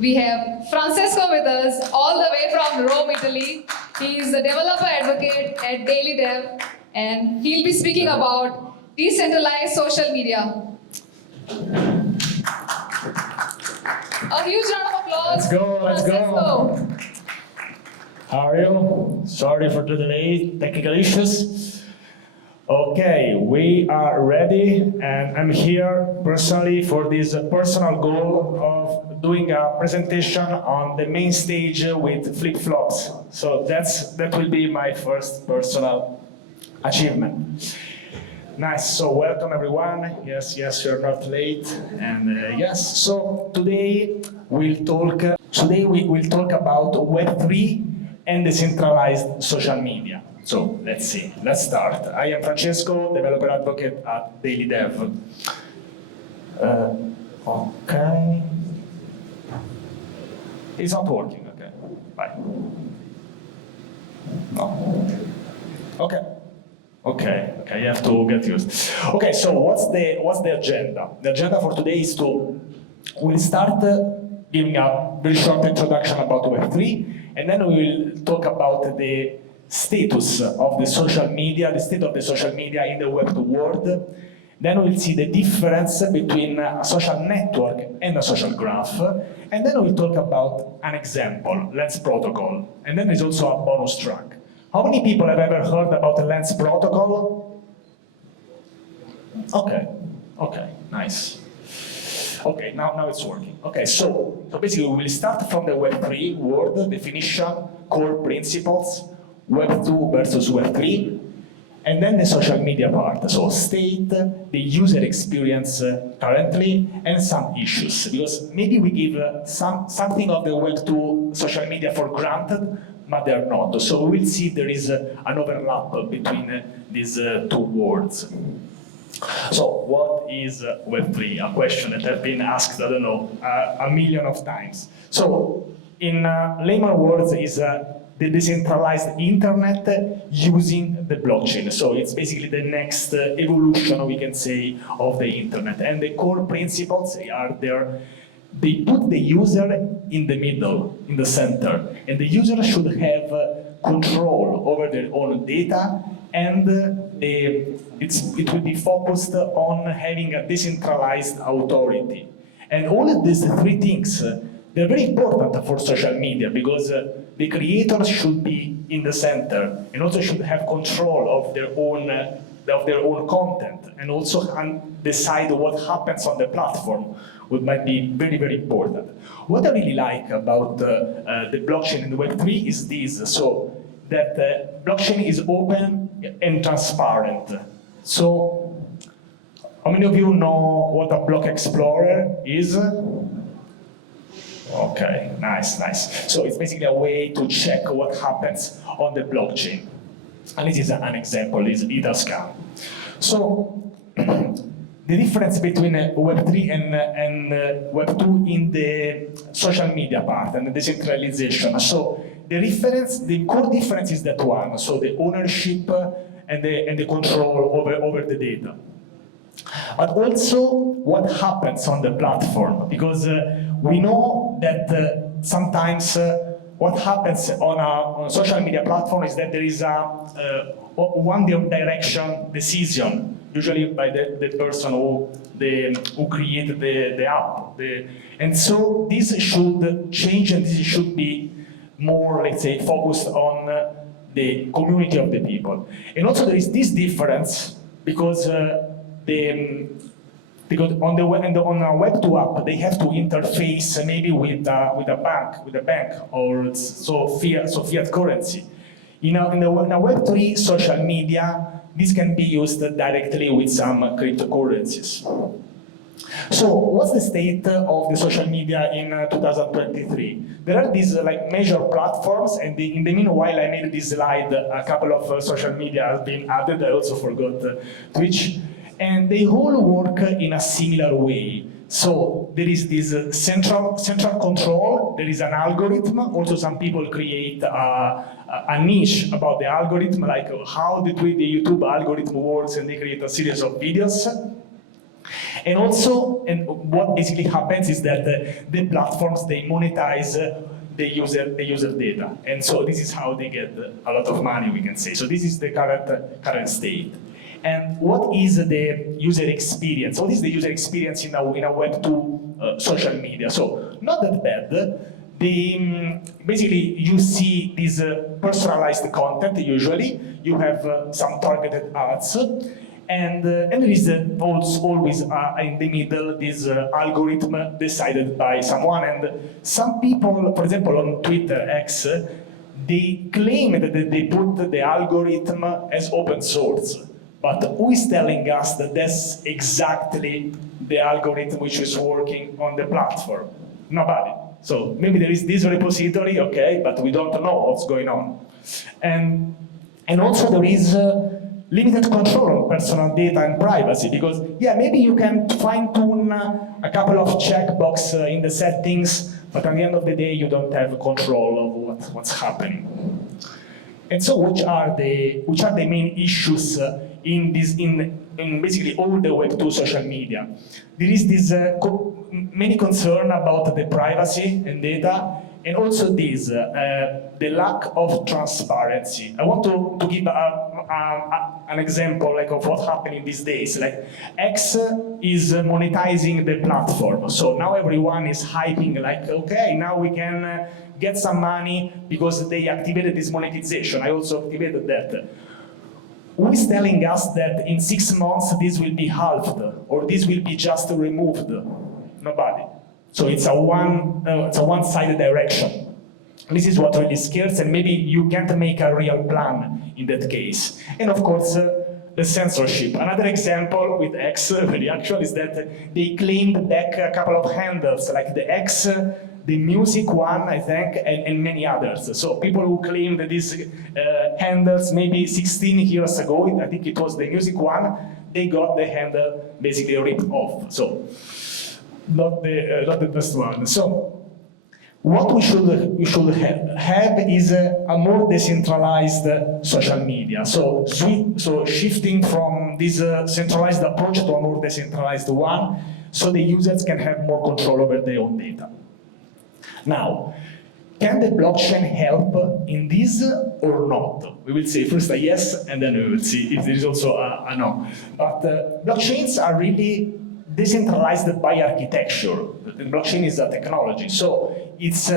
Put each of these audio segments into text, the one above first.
We have Francesco with us, all the way from Rome, Italy. He is a developer advocate at Daily.Dev, and he'll be speaking about decentralized social media. A huge round of applause. Let's go. How are you? Sorry for the delay, technical issues. Okay, we are ready, and I'm here personally for this personal goal of doing a presentation on the main stage with flip-flops. So that will be my first personal achievement. Nice, so welcome everyone. Yes, you're not late. And yes, so today we'll talk about Web3 and decentralized social media. So let's see, let's start. I am Francesco, developer advocate at Daily.Dev. Okay. It's not working, okay, bye. No. Okay, you have to get used. Okay, so what's the agenda? The agenda for today is we'll start giving a very short introduction about Web3, and then we will talk about the status of the social media, the state of the social media in the Web2 world. Then we'll see the difference between a social network and a social graph. And then we'll talk about an example, Lens Protocol. And then there's also a bonus track. How many people have ever heard about the Lens Protocol? Okay, nice. Okay, now it's working. Okay, so basically we will start from the Web3 world, definition, core principles, Web2 versus Web3, and then the social media part, so state, the user experience currently, and some issues, because maybe we give something of the Web2 social media for granted, but they're not. So we will see there is an overlap between these two worlds. So what is Web3? A question that has been asked, I don't know, a million of times. So in layman words is the decentralized internet using the blockchain. So it's basically the next evolution, we can say, of the internet. And the core principles are there. They put the user in the middle, in the center, and the user should have control over their own data, and it will be focused on having a decentralized authority. And all of these three things, they're very important for social media, because the creators should be in the center and also should have control of their own content, and also decide what happens on the platform, which might be very, very important. What I really like about the blockchain in Web3 is this, so that blockchain is open and transparent. So, how many of you know what a block explorer is? Okay, nice. So it's basically a way to check what happens on the blockchain. And this is an example, is Etherscan. So, the difference between Web3 and Web2 in the social media part and the decentralization. So the core difference is that one, so the ownership and the control over the data. But also what happens on the platform, because we know that sometimes what happens on a social media platform is that there is a one direction decision, usually by the person who created the app. And so this should change, and this should be more, let's say, focused on the community of the people. And also there is this difference because on a Web2 app, they have to interface maybe with a bank, or fiat currency. In a Web3 social media, this can be used directly with some cryptocurrencies. So, what's the state of the social media in 2023? There are these major platforms, and in the meanwhile, I made this slide. A couple of social media have been added. I also forgot Twitch, and they all work in a similar way. So there is this central control. There is an algorithm. Also, some people create a niche about the algorithm, like how the YouTube algorithm works, and they create a series of videos. And also, and what basically happens is that the platforms, they monetize the user data. And so this is how they get a lot of money, we can say. So this is the current state. And what is the user experience? What is the user experience in a Web2 social media? So not that bad. Basically, you see this personalized content, usually. You have some targeted ads. And there is always in the middle this algorithm decided by someone. And some people, for example, on Twitter, X, they claim that they put the algorithm as open source. But who is telling us that that's exactly the algorithm which is working on the platform? Nobody. So maybe there is this repository, okay, but we don't know what's going on. And also there is limited control on personal data and privacy, because yeah, maybe you can fine-tune a couple of checkboxes in the settings, but at the end of the day, you don't have control of what's happening. And so, which are the main issues in basically all the Web2 social media? There is this many concern about the privacy and data, and also this the lack of transparency. I want to give an example like of what's happening these days. Like X is monetizing the platform, so now everyone is hyping like, okay, now we can get some money because they activated this monetization. I also activated that. Who is telling us that in 6 months this will be halved or this will be just removed? Nobody. So it's a one-sided direction. This is what really scares, and maybe you can't make a real plan in that case. And of course, the censorship. Another example with X, very actual, is that they claimed back a couple of handles, like the X, the music one, I think, and many others. So people who claimed these handles maybe 16 years ago, I think it was the music one, they got the handle basically ripped off. So not the best one. So what we should have is a more decentralized social media. So shifting from this centralized approach to a more decentralized one, so the users can have more control over their own data. Now, can the blockchain help in this or not? We will say first a yes, and then we will see if there is also a no. But blockchains are really decentralized by architecture. The blockchain is a technology, so it's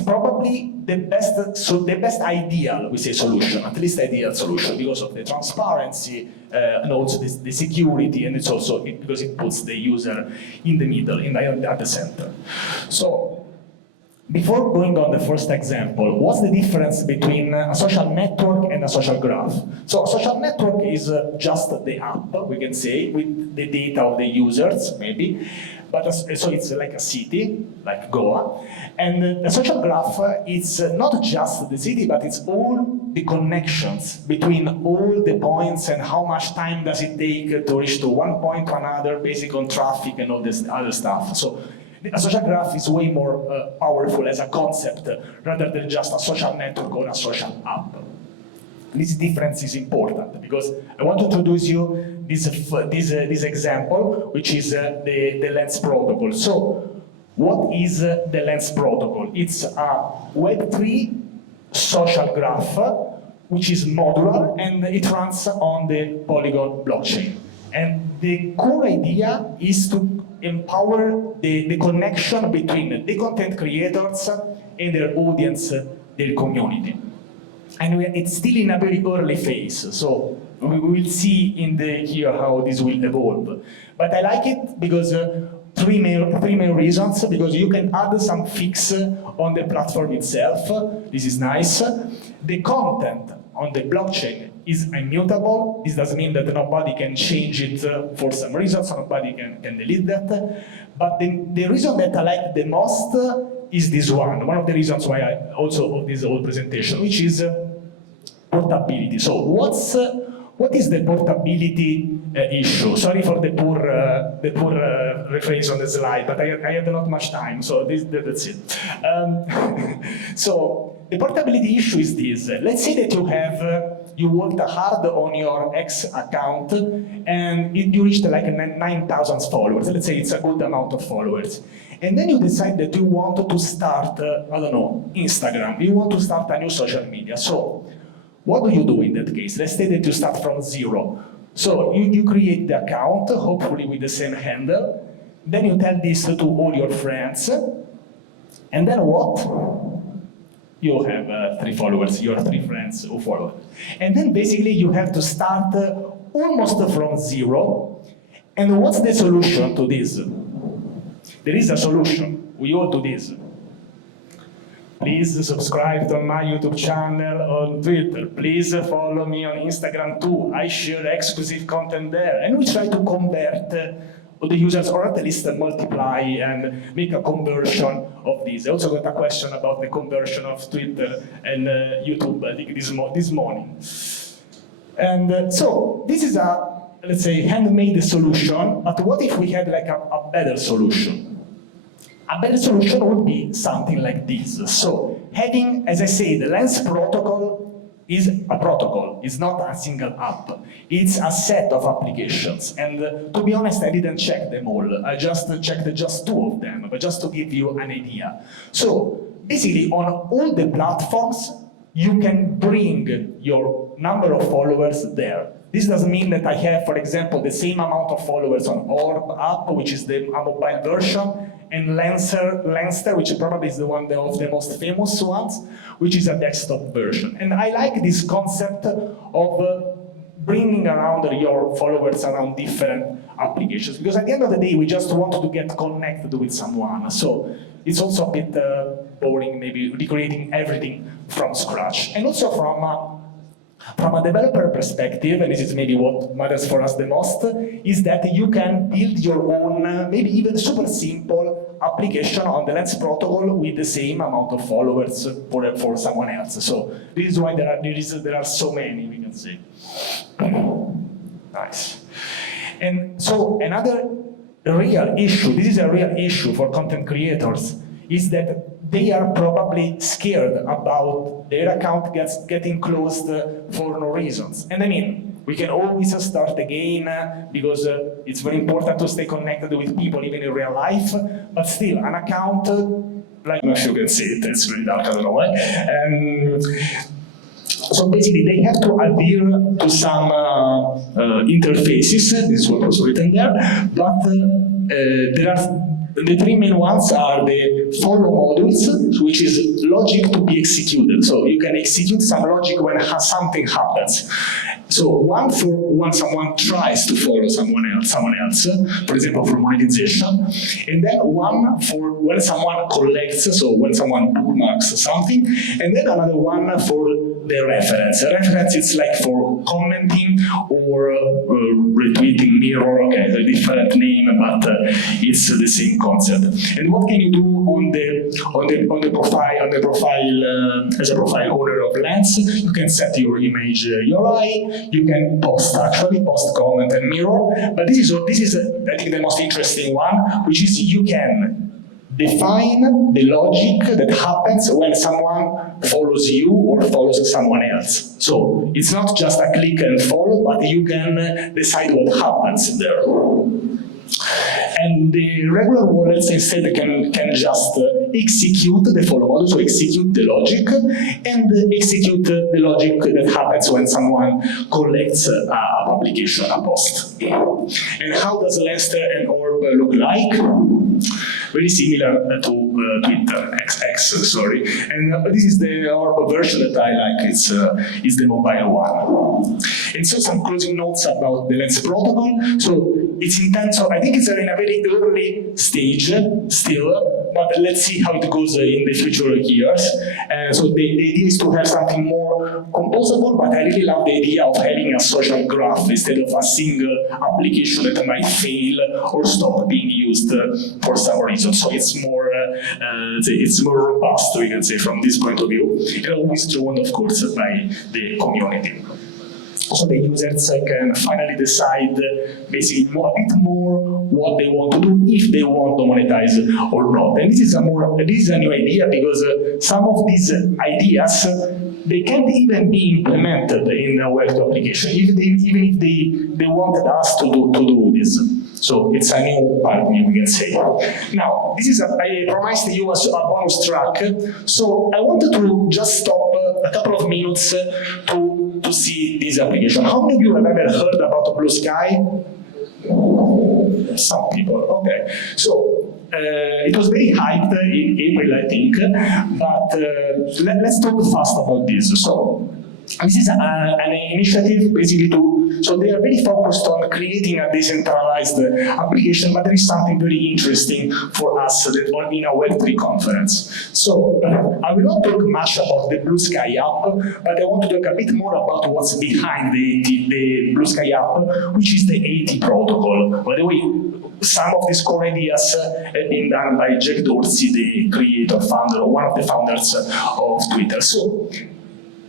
probably the best ideal, we say, solution, at least ideal solution, because of the transparency and also the security, and it's also because it puts the user in the middle, at the center. So, before going on the first example, what's the difference between a social network and a social graph? So a social network is just the app, we can say, with the data of the users, maybe. But so it's like a city, like Goa. And a social graph, it's not just the city, but it's all the connections between all the points and how much time does it take to reach to one point to another, based on traffic and all this other stuff. So a social graph is way more powerful as a concept rather than just a social network or a social app. This difference is important because I want to introduce you this example, which is the Lens protocol. So, what is the Lens protocol? It's a Web3 social graph, which is modular, and it runs on the Polygon blockchain. And the core idea is to empower the connection between the content creators and their audience, their community. And it's still in a very early phase, so we will see here how this will evolve. But I like it because three main reasons. Because you can add some fix on the platform itself. This is nice. The content on the blockchain is immutable. This doesn't mean that nobody can change it for some reason, so nobody can delete that. But the reason that I like the most is this one of the reasons why I also of this whole presentation, which is portability. So what is the portability issue? Sorry for the poor reference on the slide, but I had not much time, so that's it. So the portability issue is this. Let's say that you have you worked hard on your X account and you reached like 9,000 followers. Let's say it's a good amount of followers. And then you decide that you want to start, I don't know, Instagram. You want to start a new social media. So what do you do in that case? Let's say that you start from zero. So you create the account, hopefully with the same handle. Then you tell this to all your friends. And then what? You have 3 followers, your 3 friends who follow. And then basically you have to start almost from zero. And what's the solution to this? There is a solution. We all do this. Please subscribe to my YouTube channel on Twitter. Please follow me on Instagram too. I share exclusive content there. And we try to convert the users, or at least multiply and make a conversion of this. I also got a question about the conversion of Twitter and YouTube, I think this morning. And so this is a, let's say, handmade solution, but what if we had like a better solution? A better solution would be something like this. So having, as I say, the Lens protocol is a protocol. It's not a single app. It's a set of applications. And to be honest, I didn't check them all. I just checked just 2 of them, but just to give you an idea. So basically, on all the platforms, you can bring your number of followers there. This doesn't mean that I have, for example, the same amount of followers on Orb app, which is the mobile version, and Lenster, which probably is one of the most famous ones, which is a desktop version. And I like this concept of bringing around your followers around different applications, because at the end of the day, we just want to get connected with someone. So it's also a bit boring, maybe recreating everything from scratch. And also from a developer perspective, and this is maybe what matters for us the most, is that you can build your own, maybe even super simple application on the Lens protocol with the same amount of followers for someone else. So this is why there are so many, we can say. Nice. And so another real issue, this is a real issue for content creators, is that they are probably scared about their account getting closed for no reasons. And I mean, we can always start again because it's very important to stay connected with people even in real life, but still, an account, like, I'm not sure you can see it, it's really dark, I don't know why. So basically, they have to adhere to some interfaces, this is what was written there, but there are the 3 main ones are the follow modules, which is logic to be executed. So you can execute some logic when something happens. So one for when someone tries to follow someone else, for example, for monetization, and then one for when someone collects, so when someone bookmarks something, and then another one for the reference. A reference is like for commenting or retweeting, mirror, okay, it's a different name, but it's the same concept. And what can you do on the profile as a profile owner of Lens? You can set your image URI, you can post comment and mirror, but this is I think the most interesting one, which is you can define the logic that happens when someone follows you or follows someone else. So it's not just a click and follow, but you can decide what happens there. And the regular wallets instead can just execute the follow module, so execute the logic, and execute the logic that happens when someone collects a publication, a post. And how does Lenster and Orb look like? Very similar to Twitter, X, sorry. And this is the Orb version that I like, it's the mobile one. And so some closing notes about the Lens protocol. So it's intense, so I think it's in a very early stage still, but let's see how it goes in the future years. So the idea is to have something more composable, but I really love the idea of having a social graph instead of a single application that might fail or stop being used for some reason. So it's more robust, we can say, from this point of view, and always drawn, of course, by the community. So the users can finally decide basically a bit more what they want to do, if they want to monetize or not. And this is a new idea because some of these ideas they can't even be implemented in a Web2 application, even if they wanted us to do this. So it's a new partner, we can say. Now, this is I promised you a bonus track, so I wanted to just stop a couple of minutes to see this application. How many of you have ever heard about Blue Sky? Some people, okay. So, it was very hyped in April, I think, but let's talk fast about this. So, this is an initiative basically so they are very focused on creating a decentralized application, but there is something very interesting for us in a Web3 conference. So I will not talk much about the Blue Sky app, but I want to talk a bit more about what's behind the Blue Sky app, which is the AT protocol. By the way, some of these core ideas have been done by Jack Dorsey, the creator, founder, one of the founders of Twitter. So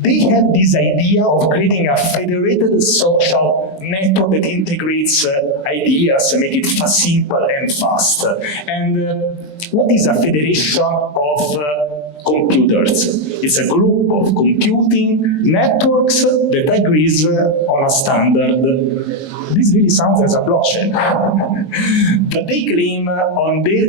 they have this idea of creating a federated social network that integrates ideas and make it simple and fast. And what is a federation of computers? It's a group of computing networks that agrees on a standard. This really sounds as a blockchain. But they claim on their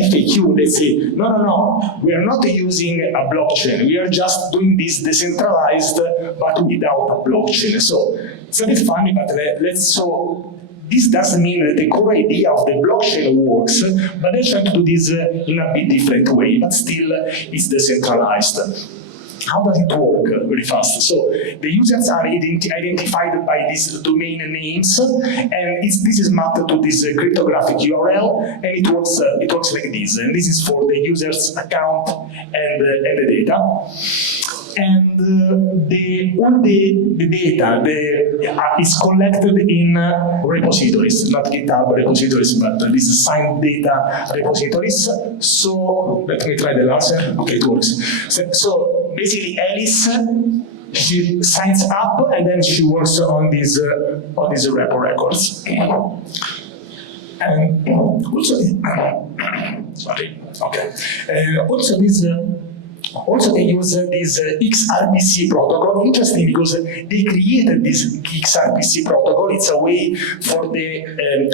FAQ, they say, no, we are not using a blockchain. We are just doing this decentralized, but without a blockchain. So it's a bit funny, but this doesn't mean that the core idea of the blockchain works, but they're trying to do this in a bit different way, but still it's decentralized. How does it work? Very fast. So the users are identified by these domain names, and this is mapped to this cryptographic URL, and it works like this. And this is for the user's account and the data. And all the data is collected in repositories, not GitHub repositories, but these signed data repositories. So let me try the laser. Okay, it works. So basically, Alice, she signs up and then she works on these repo records. And also, sorry. Okay. Also, they use this XRPC protocol. Interesting because they created this XRPC protocol. It's a way for the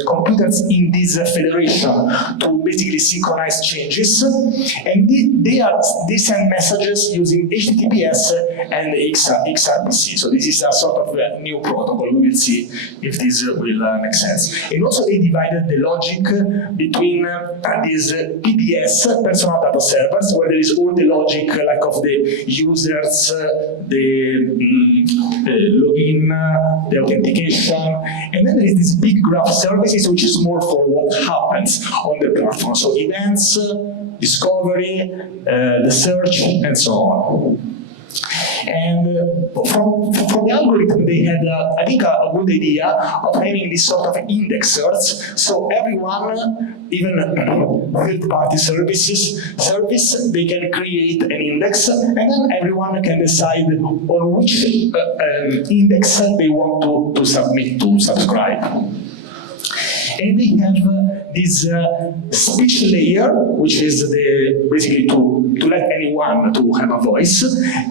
computers in this federation to basically synchronize changes. And they send messages using HTTPS and XRPC. So this is a sort of a new protocol. We will see if this will make sense. And also they divided the logic between these PDS, personal data servers, where there is all the logic like of the users, the login, the authentication, and then there is this big graph services, which is more for what happens on the platform. So events, discovery, the search, and so on. And from the algorithm, they had, I think, a good idea of having this sort of indexers. So everyone, even third-party service, they can create an index, and then everyone can decide on which index they want to subscribe. And they have this speech layer, which is basically to let anyone to have a voice,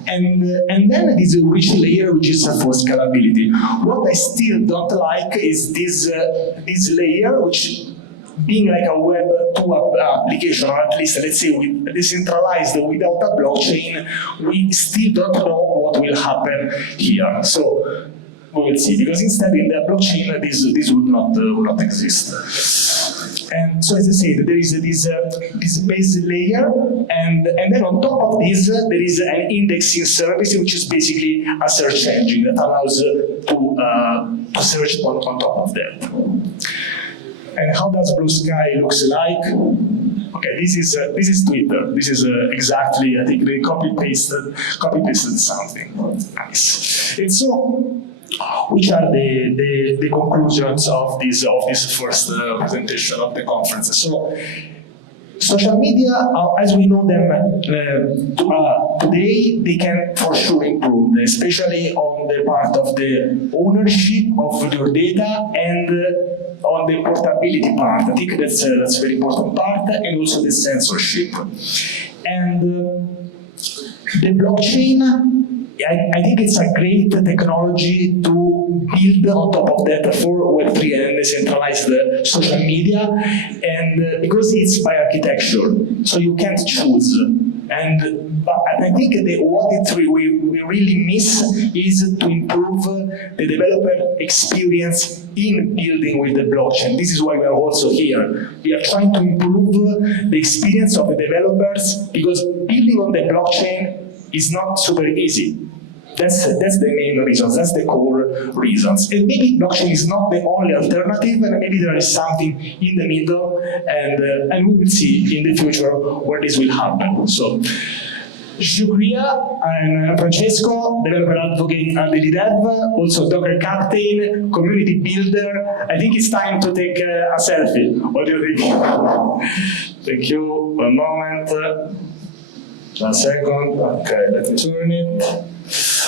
and then this rich layer, which is for scalability. What I still don't like is this layer, which being like a Web2 application, or at least let's say decentralized without a blockchain, we still don't know what will happen here. So we will see, because instead in the blockchain this would not exist. And so as I said, there is this base layer, and then on top of this there is an indexing service, which is basically a search engine that allows to search on top of that. And how does Blue Sky looks like? Okay, this is Twitter. This is exactly, I think they copy pasted something. Nice. And so, which are the conclusions of this first presentation of the conference? So, social media, as we know them today, they can for sure improve, especially on the part of the ownership of your data and on the portability part. I think that's a very important part, and also the censorship. And the blockchain I think it's a great technology to build on top of that for Web3 and decentralized social media, and because it's by architecture, so you can't choose. But I think what we really miss is to improve the developer experience in building with the blockchain. This is why we are also here. We are trying to improve the experience of the developers, because building on the blockchain is not super easy. That's the main reasons, that's the core reasons. And maybe blockchain is not the only alternative, and maybe there is something in the middle, and we will see in the future where this will happen. So, Ciulla and Francesco, developer advocate at Day-1, also Docker captain, community builder. I think it's time to take a selfie. What do you think? Thank you. One moment. 1 second. Okay, let me turn it.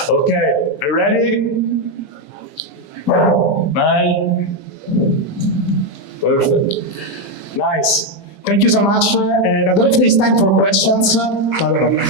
Okay, are you ready? 9. Perfect. Nice. Thank you so much. And I don't know if there's time for questions. I don't know.